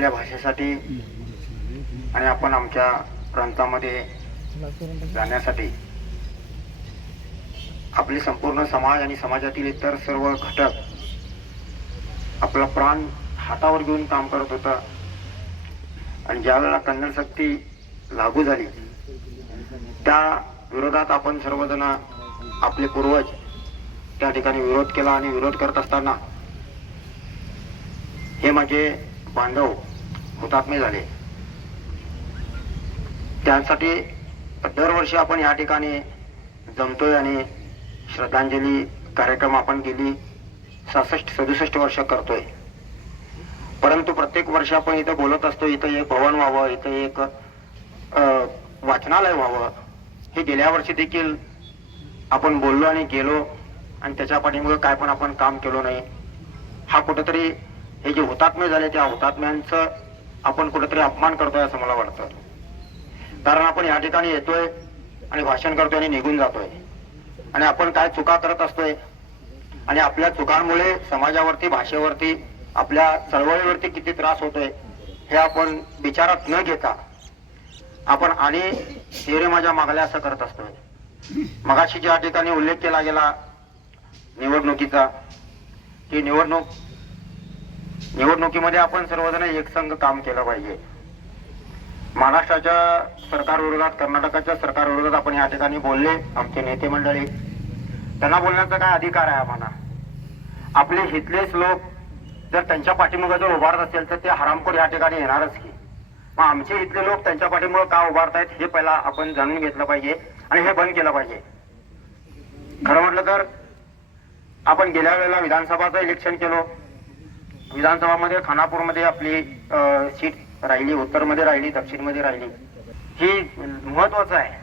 आपल्या भाषेसाठी आणि आपण आमच्या प्रांतामध्ये जाण्यासाठी. आपले संपूर्ण समाज आणि समाजातील इतर सर्व घटक आपला प्राण हातावर घेऊन काम करत होता. आणि ज्या वेळेला कन्नड सक्ती लागू झाली त्या विरोधात आपण सर्वजण आपले पूर्वज त्या ठिकाणी विरोध केला आणि विरोध करत असताना हे माझे बांधव हुतात्मे झाले. त्यांसाठी दरवर्षी आपण या ठिकाणी जमतोय आणि श्रद्धांजली कार्यक्रम आपण गेली सहासष्ट सदुसष्ट वर्ष करतोय. परंतु प्रत्येक वर्षी आपण इथं बोलत असतो इथं एक भवन व्हावं इथं एक वाचनालय व्हावं. हे गेल्या वर्षी देखील आपण बोललो आणि गेलो आणि त्याच्या पाठीमुळे काय पण आपण काम केलो नाही. हा कुठेतरी हे जे हुतात्मे झाले त्या हुतात्म्यांचं आपण कुठेतरी अपमान करतोय असं मला वाटतं. कारण आपण या ठिकाणी येतोय आणि भाषण करतोय आणि निघून जातोय. आणि आपण काय चुका करत असतोय? आणि आपल्या चुकांमुळे समाजावरती भाषेवरती आपल्या चळवळीवरती किती त्रास होतोय हे आपण विचारात न घेता आपण आणि तेरे माझ्या मागल्या असं करत असतोय. मगाशी ज्या ठिकाणी उल्लेख केला गेला निवडणुकीचा की निवडणूक निवडणुकीमध्ये आपण सर्वजण एकसंघ काम केलं पाहिजे. महाराष्ट्राच्या सरकार विरोधात कर्नाटकाच्या सरकारविरोधात आपण या ठिकाणी बोलले आमचे नेते मंडळी. त्यांना बोलण्याचा काय अधिकार आहे आम्हाला? आपले हितलेच लोक जर त्यांच्या पाठीमुळे जर उभारत असेल तर ते हरामखोर या ठिकाणी येणारच की. मग आमचे इथले लोक त्यांच्या पाठीमुळे का उभारतायत हे पहिला आपण जाणून घेतलं पाहिजे आणि हे बंद केलं पाहिजे. खरं म्हटलं तर आपण गेल्या वेळेला विधानसभाचं इलेक्शन केलो. विधानसभामध्ये खानापूरमध्ये आपली सीट राहिली उत्तरमध्ये राहिली दक्षिणमध्ये राहिली. ही महत्वाचं आहे.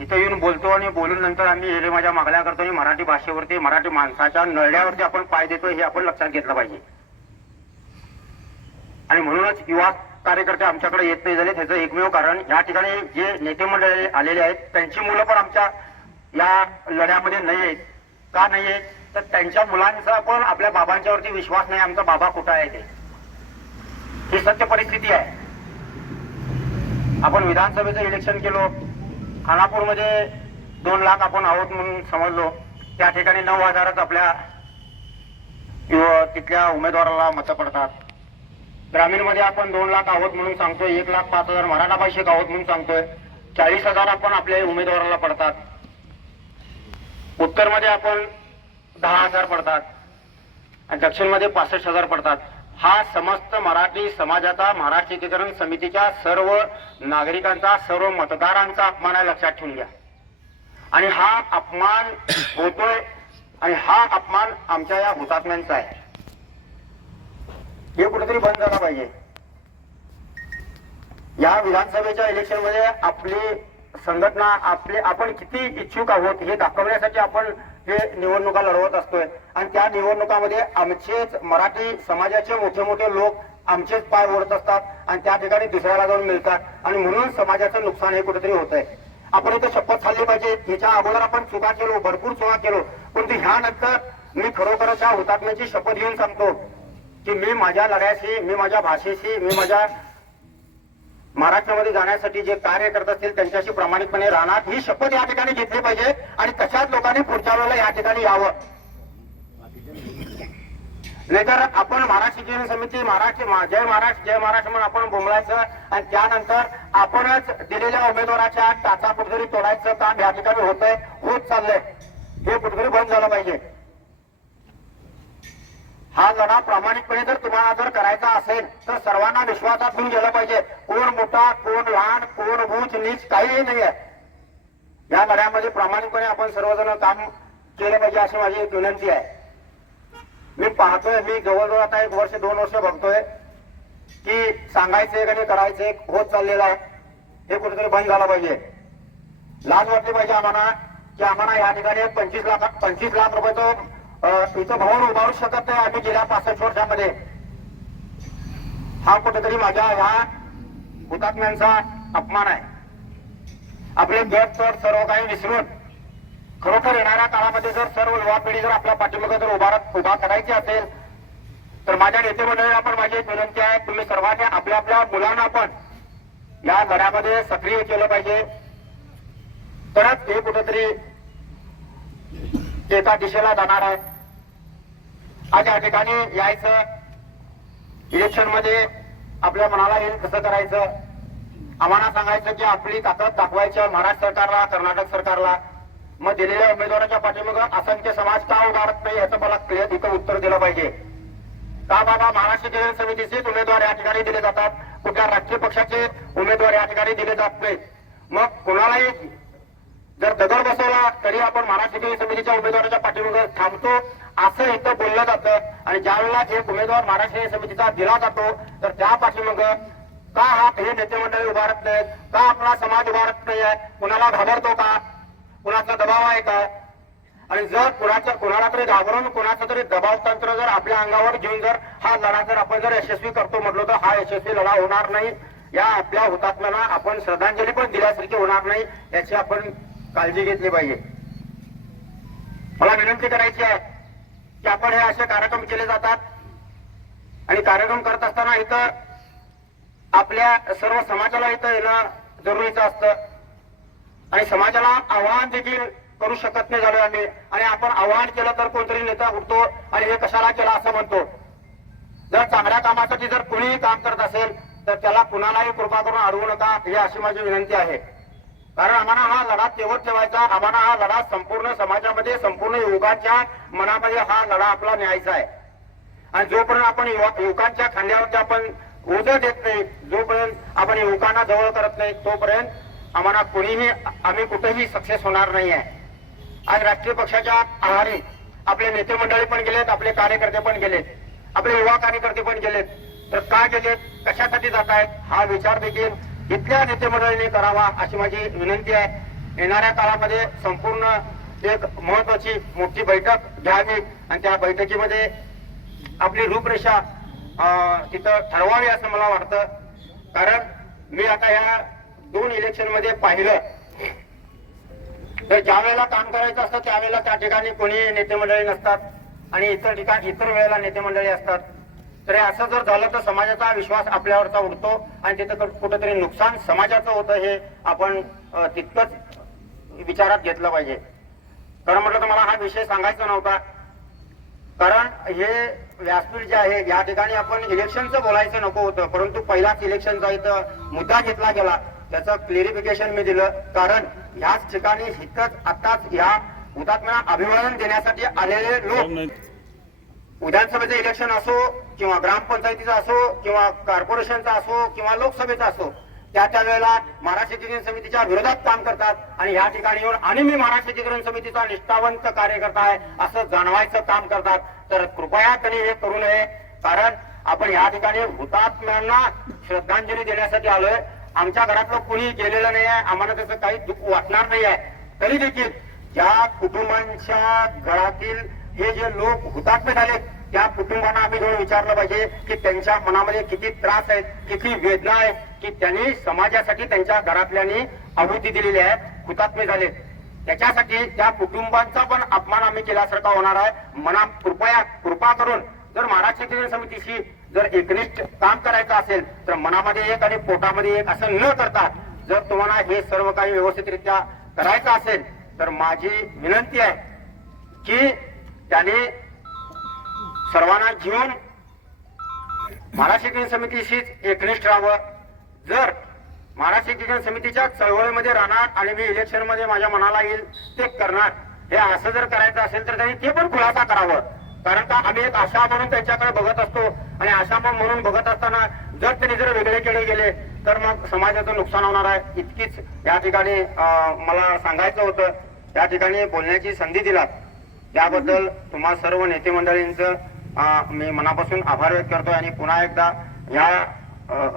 इथं येऊन बोलतो आणि बोलून नंतर आम्ही हे माझ्या मागण्या करतो आणि मराठी भाषेवरती मराठी माणसाच्या नळण्यावरती आपण पाय देतो हे आपण लक्षात घेतलं पाहिजे. आणि म्हणूनच युवा कार्यकर्ते आमच्याकडे येत नाही झाले त्याचं एकमेव कारण या ठिकाणी जे नेते मंडळ आलेले आहेत त्यांची मुलं पण आमच्या या लढ्यामध्ये नाही आहेत. का नाही आहेत? तर त्यांच्या मुलांचा पण आपल्या बाबांच्यावरती विश्वास नाही आमचा बाबा कुठं आहे ते? ही सत्य परिस्थिती आहे. आपण विधानसभेचं इलेक्शन केलो खानापूरमध्ये दोन लाख आपण आहोत म्हणून समजलो. त्या ठिकाणी नऊ हजारच आपल्या तिथल्या उमेदवाराला मतं पडतात. ग्रामीणमध्ये आपण दोन लाख आहोत म्हणून सांगतोय एक लाख पाच हजार मराठा भाषिक आहोत म्हणून सांगतोय. चाळीस हजार आपण आपल्या उमेदवाराला पडतात. उत्तरमध्ये आपण दहा हजार पडतात. आणि दक्षिणमध्ये पासष्ट हजार पडतात. हा समस्त मराठी समाजाचा महाराष्ट्र एकीकरण समितीच्या सर्व नागरिकांचा सर्व मतदारांचा अपमान आहे लक्षात ठेवून घ्या. आणि हा अपमान होतोय आणि हा अपमान आमच्या या हुतात्म्यांचा आहे. हे कुठेतरी बंद झाला पाहिजे. या विधानसभेच्या इलेक्शनमध्ये आपली संघटना आपले आपण किती इच्छुक आहोत हे दाखवण्यासाठी आपण हे निवडणुका लढवत असतोय. आणि त्या निवडणुकामध्ये आमचेच मराठी समाजाचे मोठे मोठे लोक आमचेच पाय ओढत असतात आणि त्या ठिकाणी दुसऱ्याला जाऊन मिळतात. आणि म्हणून समाजाचं नुकसान हे कुठेतरी होत आहे आपण इथे शपथ खाल्ली पाहिजे. ह्याच्या अगोदर आपण चुका केलो भरपूर चुका केलो. परंतु ह्यानंतर मी खरोखरच या हुतात्म्याची शपथ घेऊन सांगतो की मी माझ्या लढ्याशी मी माझ्या भाषेशी मी माझ्या महाराष्ट्रामध्ये जाण्यासाठी जे कार्य करत असतील त्यांच्याशी प्रामाणिकपणे राहणार. ही शपथ या ठिकाणी घेतली पाहिजे आणि तशाच लोकांनी पुढच्या वेळेला या ठिकाणी यावं. नाहीतर आपण महाराष्ट्र शिक्षण समिती महाराष्ट्र जय महाराष्ट्र जय महाराष्ट्र म्हणून आपण बोंबलायचं आणि त्यानंतर आपणच दिलेल्या उमेदवाराच्या टाचा कुठेतरी तोडायचं काम या ठिकाणी होतंय होत चाललंय. हे कुठेतरी बंद झालं पाहिजे. हा लढा प्रामाणिकपणे जर तुम्हाला जर करायचा असेल तर सर्वांना विश्वासात घेऊन गेलं पाहिजे. कोण मोठा कोण लहान कोण भूज नीच काहीही नाही आहे या लढ्यामध्ये प्रामाणिकपणे आपण सर्वजण काम केलं पाहिजे अशी माझी एक विनंती आहे. मी पाहतोय मी जवळजवळ आता एक वर्ष दोन वर्ष बघतोय की सांगायचं एक आणि करायचं एक होत चाललेलं आहे. हे कुठेतरी बंद झालं पाहिजे. लाज वाटली पाहिजे आम्हाला की आम्हाला या ठिकाणी पंचवीस लाख पंचवीस लाख रुपयाचं इथं भवन उभारू शकत नाही. आम्ही गेल्या पासष्ट वर्षामध्ये. हा कुठेतरी माझ्या ह्या हुतात्म्यांचा अपमान आहे. आपले गट तर सर्व काही विसरून खरोखर येणाऱ्या काळामध्ये जर सर्व युवा पिढी जर आपल्या पाठीमागे जर उभारत उभा करायची असेल तर माझ्या नेते मंडळीला पण माझी एक विनंती आहे तुम्ही सर्वांनी आपल्या आपल्या मुलांना पण या लढ्यामध्ये सक्रिय केलं पाहिजे. तरच हे कुठेतरी एका दिशेला जाणार आहे. आज या ठिकाणी यायचं. इलेक्शनमध्ये आपल्या मनाला येईल कसं करायचं? आम्हाला सांगायचं की आपली ताकद दाखवायची महाराष्ट्र सरकारला कर्नाटक सरकारला. मग दिलेल्या उमेदवाराच्या पाठीमागं असंख्य समाज का उभारत नाही याचं मला क्लिअर इथं उत्तर दिलं पाहिजे. का बाबा महाराष्ट्र जिल्हा समितीचेच उमेदवार या ठिकाणी दिले जातात? कुठल्या राष्ट्रीय पक्षाचे उमेदवार या ठिकाणी दिले जात नाहीत? मग कोणालाही जर दगड बसवला तरी आपण महाराष्ट्र जिल्हा समितीच्या उमेदवाराच्या पाठीमागं थांबतो. असं इथं बोललं जातं. आणि ज्या वेळेला एक उमेदवार महाराष्ट्र समितीचा दिला जातो तर त्या पाठीमाग का हा हे नेते मंडळी उभारत नाहीत? का आपला समाज उभारत नाहीये? कुणाला घाबरतो का? कुणाचा दबाव आहे का? आणि जर कुणाचं कुणाला तरी घाबरून कुणाचा तरी दबाव तंत्र जर आपल्या अंगावर घेऊन जर हा लढा जर आपण जर यशस्वी करतो म्हटलो तर हा यशस्वी लढा होणार नाही. या आपल्या हुतात्म्याला आपण श्रद्धांजली पण दिल्यासारखी होणार नाही याची आपण काळजी घेतली पाहिजे. मला विनंती करायची आहे की आपण हे असे कार्यक्रम केले जातात. आणि कार्यक्रम करत असताना इथं आपल्या सर्व समाजाला इथं येणं जरुरीचं असतं. आणि समाजाला आव्हान देखील करू शकत नाही झालो आम्ही आणि आपण आव्हान केलं तर कोणतरी नेता उठतो आणि हे कशाला केलं असं म्हणतो. जर चांगल्या कामासाठी जर कुणीही काम करत असेल तर त्याला कुणालाही कृपा करून अडवू नका ही अशी माझी विनंती आहे. कारण आम्हाला हा लढा तेवत ठेवायचा आम्हाला हा लढा संपूर्ण समाजामध्ये संपूर्ण युवकांच्या मनामध्ये हा लढा आपला न्यायचा आहे. आणि जोपर्यंत आपण युवा- युवकांच्या खांद्यावरती आपण ओझं देत नाही जोपर्यंत आपण युवकांना जवळ करत नाही तोपर्यंत आम्हाला कोणीही आम्ही कुठेही सक्सेस होणार नाही आहे. आज राष्ट्रीय पक्षाच्या आहारी आपले नेते मंडळी पण गेलेत आपले कार्यकर्ते पण गेलेत आपले युवा कार्यकर्ते पण गेलेत. तर का गेलेत कशासाठी जात आहेत हा विचार देखील इथल्या नेते मंडळींनी करावा अशी माझी विनंती आहे. येणाऱ्या काळामध्ये संपूर्ण एक महत्वाची मोठी बैठक घ्यावी आणि त्या बैठकीमध्ये आपली रूपरेषा तिथं ठरवावी असं मला वाटतं. कारण मी आता या दोन इलेक्शनमध्ये पाहिलं. तर ज्या वेळेला काम करायचं असतं त्यावेळेला त्या ठिकाणी कोणी नेते मंडळी नसतात आणि इतर ठिकाणी इतर वेळेला नेते मंडळी असतात. तर असं जर झालं तर समाजाचा विश्वास आपल्यावरचा उडतो आणि तिथं कुठ- कुठंतरी नुकसान समाजाचं होतं हे आपण तितकंच विचारात घेतलं पाहिजे. कारण म्हटलं तर मला हा विषय सांगायचा नव्हता. कारण हे व्यासपीठ जे आहे या ठिकाणी आपण इलेक्शनचं बोलायचं नको होतं परंतु पहिलाच इलेक्शनचा इथं मुद्दा घेतला गेला. त्याचं क्लिअरिफिकेशन मी दिलं. कारण ह्याच ठिकाणी हिथंच आताच ह्या हुतात्म्यांना अभिवादन देण्यासाठी आलेले लोक विधानसभेचं इलेक्शन असो किंवा ग्रामपंचायतीचा असो किंवा कॉर्पोरेशनचा असो किंवा लोकसभेचा असो त्या त्या वेळेला महाराष्ट्र शिक्षण समितीच्या विरोधात काम करतात आणि ह्या ठिकाणी येऊन आणि मी महाराष्ट्र शिक्षण समितीचा निष्ठावंत कार्यकर्ता आहे असं जाणवायचं काम करतात. तर कृपया त्यांनी हे करू नये कारण आपण या ठिकाणी हुतात्म्यांना श्रद्धांजली देण्यासाठी आलोय. आमच्या घरातलं कुणी गेलेलं नाही आहे आम्हाला त्याचं काही दुःख वाटणार नाही आहे तरी देखील ज्या कुटुंबांच्या घरातील हे जे लोक हुतात्मे झाले त्या कुटुंबांना आम्ही जवळ विचारलं पाहिजे की त्यांच्या मनामध्ये किती त्रास आहेत किती वेदना आहे की त्यांनी समाजासाठी त्यांच्या घरातल्यांनी आहुती दिलेली आहे हुतात्मे झाले त्याच्यासाठी त्या कुटुंबांचा पण अपमान आम्ही केल्यासारखा होणार आहे. मना कृपया कृपा करून जर महाराष्ट्र समितीशी जर एकनिष्ठ काम करायचं असेल तर मनामध्ये एक आणि पोटामध्ये एक असं न करता जर तुम्हाला हे सर्व काही व्यवस्थितरित्या करायचं असेल तर माझी विनंती आहे की त्याने सर्वांना घेऊन महाराष्ट्र शिक्षण समितीशीच एकनिष्ठ राहावं. जर महाराष्ट्र शिक्षण समितीच्या चळवळीमध्ये राहणार आणि मी इलेक्शनमध्ये माझ्या मनाला येईल ते करणार. हे असं जर करायचं असेल तर त्यांनी ते पण खुलासा करावं. कारण का आम्ही एक आशा म्हणून त्यांच्याकडे बघत असतो आणि आशा म्हणून बघत असताना जर त्यांनी जर वेगळे केले गेले तर मग समाजाचं नुकसान होणार आहे. इतकीच या ठिकाणी मला सांगायचं होतं. या ठिकाणी बोलण्याची संधी दिलात. त्याबद्दल तुम्हा सर्व नेते मंडळींचं मी मनापासून आभार व्यक्त करतोय आणि पुन्हा एकदा या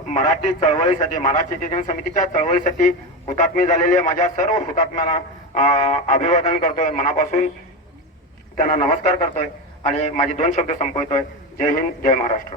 मराठी चळवळीसाठी मराठी शिक्षण समितीच्या चळवळीसाठी हुतात्मे झालेले माझ्या सर्व हुतात्म्यांना अभिवादन करतोय मनापासून त्यांना नमस्कार करतोय आणि माझे दोन शब्द संपवतोय. जय हिंद जय महाराष्ट्र.